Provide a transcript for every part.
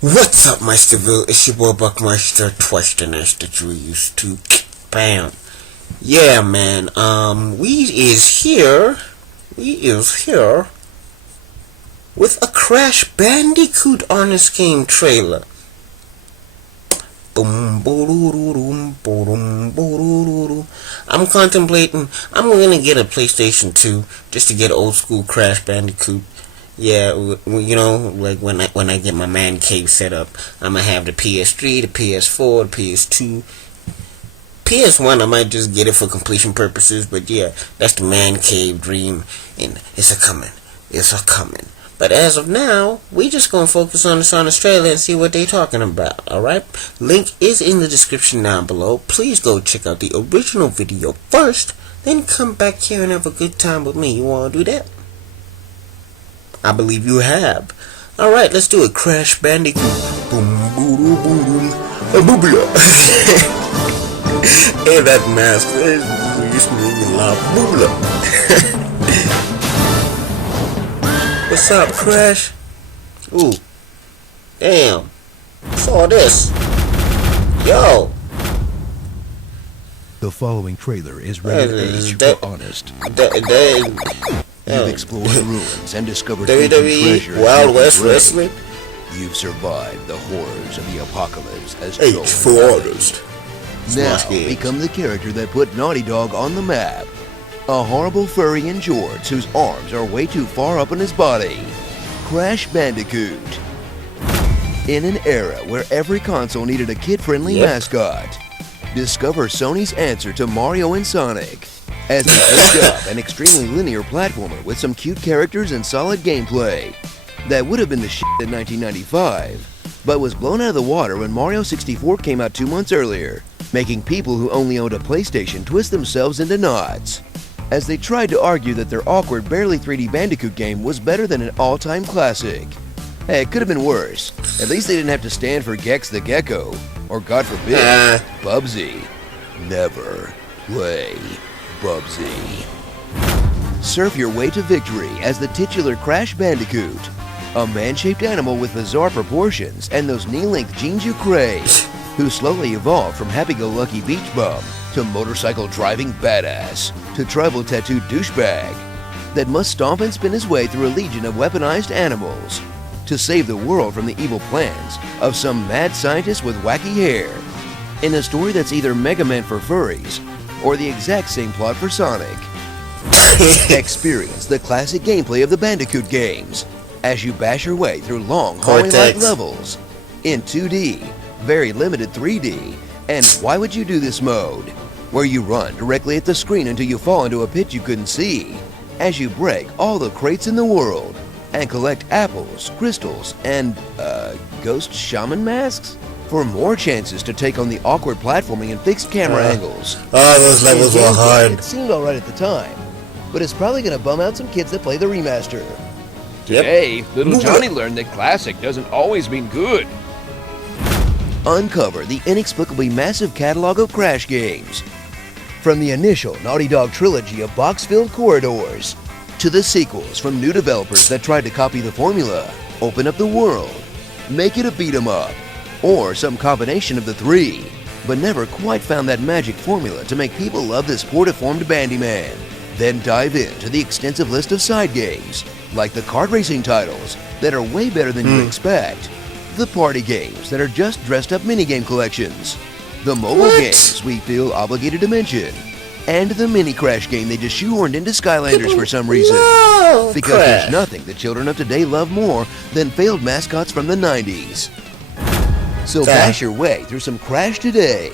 What's up, Meisterville? It's your boy Buckmeister, twice the nice that you used to. Bam. Yeah, man. We is here with a Crash Bandicoot on this game trailer. Boom, boom, boom, boom. I'm contemplating. I'm gonna get a PlayStation 2 just to get old school Crash Bandicoot. Yeah, you know, like when I get my man cave set up, I'm gonna have the PS3, the PS4, the PS2, PS1. I might just get it for completion purposes, but yeah, that's the man cave dream, and it's a coming. But as of now, we just gonna focus on this on Australia and see what they talking about. All right, link is in the description down below. Please go check out the original video first, then come back here and have a good time with me. You wanna do that? I believe you have. Alright, let's do it. Crash Bandicoot. Boom, boom, boom, boom. Boobla. Hey, that mask. It's moving loud. Boobla. What's up, Crash? Ooh. Damn. Saw this. Yo. The following trailer is rated R honest. You've explored the ruins and discovered WWE treasures. Wild West Wrestling. You've survived the horrors of the apocalypse as H for artist. Now become the character that put Naughty Dog on the map. A horrible furry in jorts whose arms are way too far up in his body. Crash Bandicoot. In an era where every console needed a kid-friendly mascot, discover Sony's answer to Mario and Sonic as they picked up an extremely linear platformer with some cute characters and solid gameplay. That would have been the shit in 1995, but was blown out of the water when Mario 64 came out 2 months earlier, making people who only owned a PlayStation twist themselves into knots, as they tried to argue that their awkward, barely 3D Bandicoot game was better than an all-time classic. Hey, it could have been worse. At least they didn't have to stand for Gex the Gecko, or God forbid, Bubsy. Never play Bubsy. Surf your way to victory as the titular Crash Bandicoot, a man-shaped animal with bizarre proportions and those knee-length jeans you crave, who slowly evolved from happy-go-lucky beach bum to motorcycle driving badass to tribal tattooed douchebag that must stomp and spin his way through a legion of weaponized animals to save the world from the evil plans of some mad scientist with wacky hair, in a story that's either Mega Man for furries or the exact same plot for Sonic. Experience the classic gameplay of the Bandicoot games as you bash your way through long hallway-like levels in 2D, very limited 3D, and Why Would You Do This mode, where you run directly at the screen until you fall into a pit you couldn't see, as you break all the crates in the world and collect apples, crystals, and, ghost shaman masks for more chances to take on the awkward platforming and fixed camera angles. Oh, those levels were hard. It seemed alright at the time, but it's probably gonna bum out some kids that play the remaster. Today, little Johnny learned that classic doesn't always mean good. Uncover the inexplicably massive catalog of Crash games, from the initial Naughty Dog trilogy of box-filled corridors, to the sequels from new developers that tried to copy the formula, open up the world, make it a beat-em-up, or some combination of the three, but never quite found that magic formula to make people love this poor-deformed Bandyman. Then dive into the extensive list of side games, like the kart racing titles that are way better than you expect, the party games that are just dressed-up minigame collections, the mobile games we feel obligated to mention, and the mini Crash game they just shoehorned into Skylanders for some reason. Because there's nothing the children of today love more than failed mascots from the 90s. So bash your way through some Crash today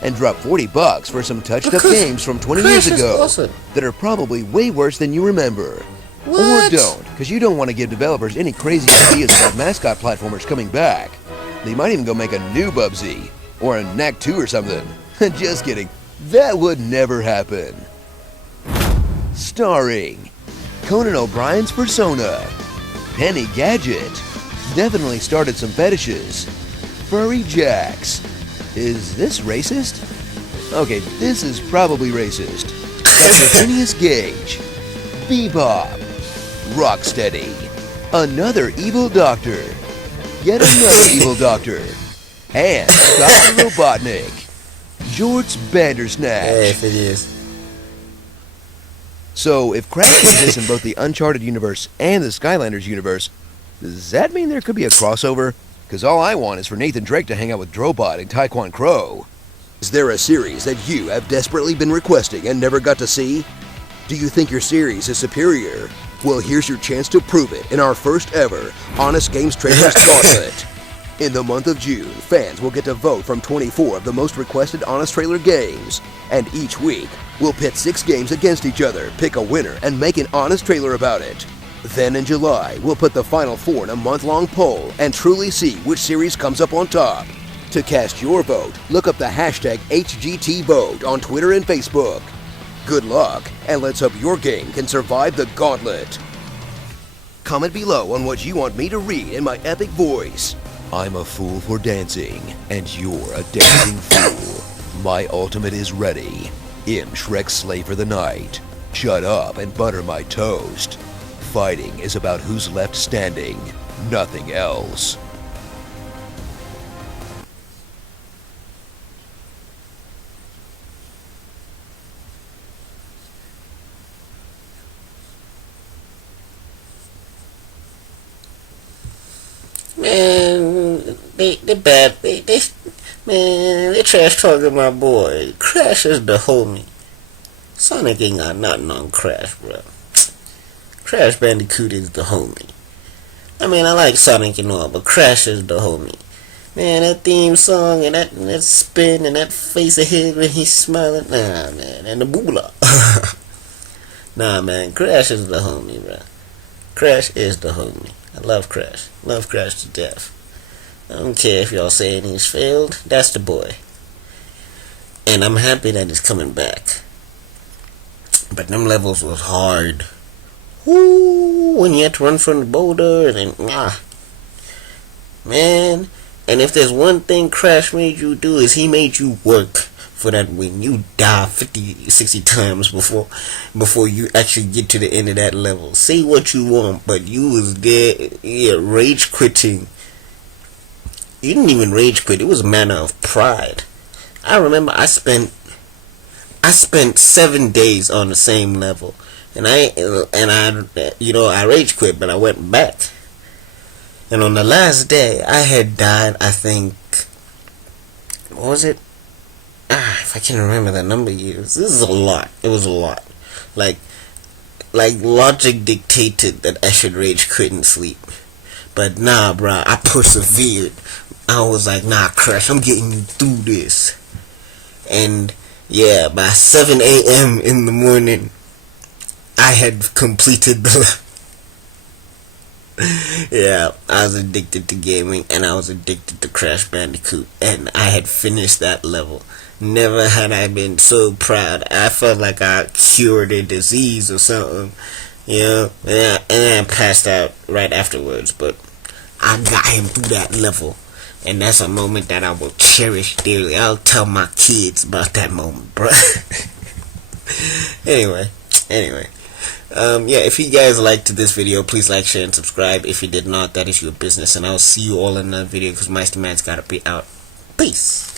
and drop $40 for some touched-up games from 20 years ago that are probably way worse than you remember. Or don't, because you don't want to give developers any crazy ideas about mascot platformers coming back. They might even go make a new Bubsy, or a Knack 2 or something. Just kidding. That would never happen. Starring Conan O'Brien's Persona, Penny Gadget, definitely started some fetishes, Furry Jacks. Is this racist? Okay, this is probably racist. Dr. Phineas Gage, Bebop, Rocksteady, another evil doctor, yet another evil doctor, and Dr. Robotnik, George Bandersnatch. Hey, if it is. So, if Crash exists in both the Uncharted universe and the Skylanders universe, does that mean there could be a crossover? Because all I want is for Nathan Drake to hang out with Drobot and Taekwon Crow. Is there a series that you have desperately been requesting and never got to see? Do you think your series is superior? Well, here's your chance to prove it in our first ever Honest Games Trailers Gauntlet. In the month of June, fans will get to vote from 24 of the most requested Honest Trailer games, and each week, we'll pit 6 games against each other, pick a winner, and make an honest trailer about it. Then in July, we'll put the final 4 in a month-long poll and truly see which series comes up on top. To cast your vote, look up the hashtag HGTVote on Twitter and Facebook. Good luck, and let's hope your game can survive the gauntlet. Comment below on what you want me to read in my epic voice. I'm a fool for dancing, and you're a dancing fool. My ultimate is ready. Shrek slay for the night. Shut up and butter my toast. Fighting is about who's left standing, nothing else. Man, they bad. They trash talking my boy. Crash is the homie. Sonic ain't got nothing on Crash, bro. Crash Bandicoot is the homie. I mean, I like Sonic and all, but Crash is the homie. Man, that theme song and that spin and that face of his when he's smiling. Nah, man. And the boola. Nah, man. Crash is the homie, bro. Crash is the homie. I love Crash. Love Crash to death. I don't care if y'all saying he's failed. That's the boy. And I'm happy that he's coming back. But them levels was hard. Woo! When you had to run from the boulder and man. And if there's one thing Crash made you do is he made you work for that win. You die 50, 60 times before you actually get to the end of that level. Say what you want, but you was there, rage quitting. You didn't even rage quit. It was a matter of pride. I remember I spent 7 days on the same level, and I rage quit, but I went back. And on the last day, I had died, I think, what was it? If I can remember the number of years. This is a lot. It was a lot. Like logic dictated that I should rage quit and sleep. But nah, bro, I persevered. I was like, nah, Crash, I'm getting you through this. And yeah, by 7 a.m. in the morning, I had completed the yeah, I was addicted to gaming, and I was addicted to Crash Bandicoot, and I had finished that level. Never had I been so proud. I felt like I cured a disease or something, and I passed out right afterwards, but I got him through that level, and that's a moment that I will cherish dearly. I'll tell my kids about that moment, bro. Anyway. If you guys liked this video, please like, share, and subscribe. If you did not, that is your business, and I'll see you all in another video, because Meister Man's gotta be out. Peace.